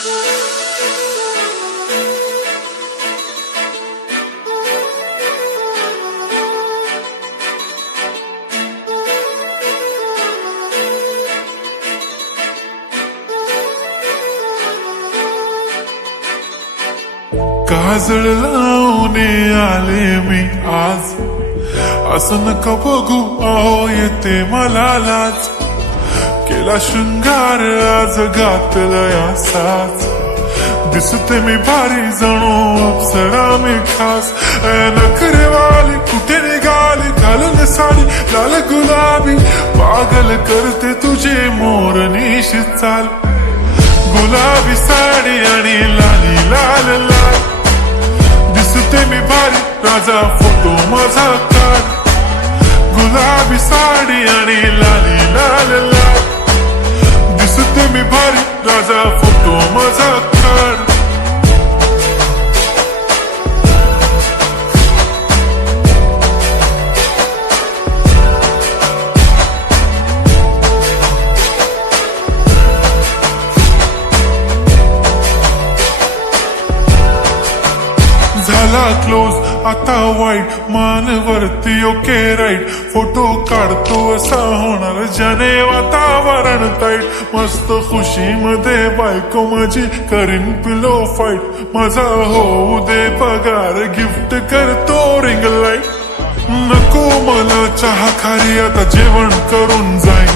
काजळ लावून आले मी आज, असं नका बघू अहो येते मला लाज. केला शृंगार आज घातलाय असाच, दिसते मी भारी जणू अप्सरा मी खास. नखरेवाली कुठे निघाली घालून साडी लाल गुलाबी, पागल करते तुझे मोरनीशी चाल. गुलाबी साडी आणि लाली लाल लाल, दिसते मी भारी राजा फोटो माझा काढ. गुलाबी साडी आणि लाली लाल लाल, दिसते मी भारी राजा फोटो माझा काढ. झाला क्लोज आता वाईट, मानवरती ओके राईट. फोटो काढतो असा होणार ज्याने वातावरण टाईट. मस्त खुशी मध्ये बायको माझी करीन पिलो फाईट. माझा होऊ दे पगार गिफ्ट करतो रिंग लाईट. नको मला चहा खारी आता जेवण करून जाईन.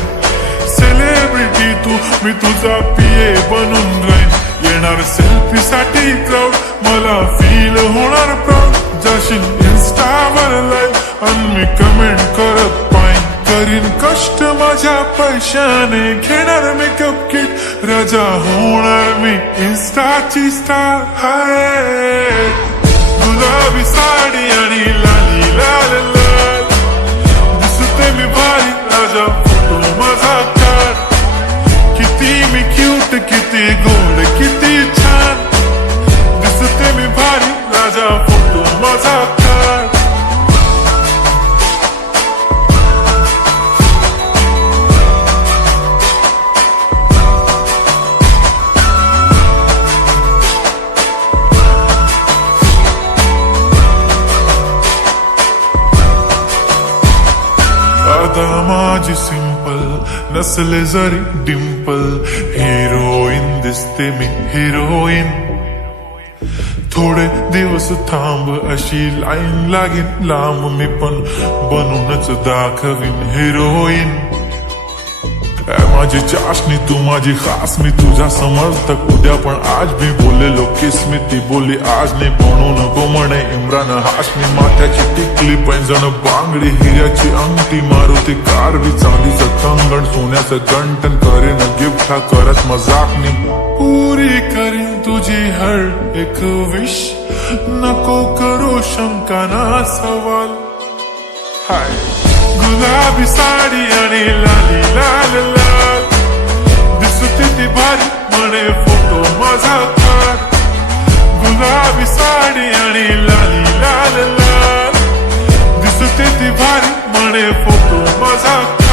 सेलिब्रिटी तू मी तुझा पिये बनून राहीन. येणार सेल्फी साठी क्राऊड मला फील होणार प्राऊड. जाशील इन्स्टावर लाईव्ह आणि मी कमेंट करत पाईन. करीन कष्ट माझ्या पैशाने घेणार मेकअप किट. राजा होणार मी इन्स्टाची स्टार. हाय गुलाबी साडी आणि लाली लाल लाल, दिसते मी भारी राजा फोटो माझा काढ. किती मी क्यूट किती गोड किती छान, दिसते मी भारी राजा फोटो माझा काढ. आता माझी सिंपल नसले जरी डिंपल, हिरोईन दिसते मी हिरोईन. थोडे दिवस थांब अशी लाईन लागेल लांब, मी पण बनूनच दाखवीन हिरोईन. माझी चाशनी तू माझी खास, मी तुझा समर्थक उद्या पण आज भी बोललेलो किस मी. ती बोली आज नाही बनू नको म्हणे इम्रान हाशमी. माथ्याची टिकली पैंजण बांगडी हिऱ्याची अंगठी, मारुती कारवी चांदीचं कंगण सोन्याचं गंटन. करीन गिफ्ट हा करत मजाकनी, पुरी करीन तुझी हर एक विश. नको करू शंका ना सवाल. हाय गुलाबी साडी आणि लाली लाल लाल, दिसते ती भारी म्हणे फोटो माझा काढ. गुलाबी साडी आणि लाली लाल लाल, दिसते ती भारी म्हणे फोटो माझा काढ.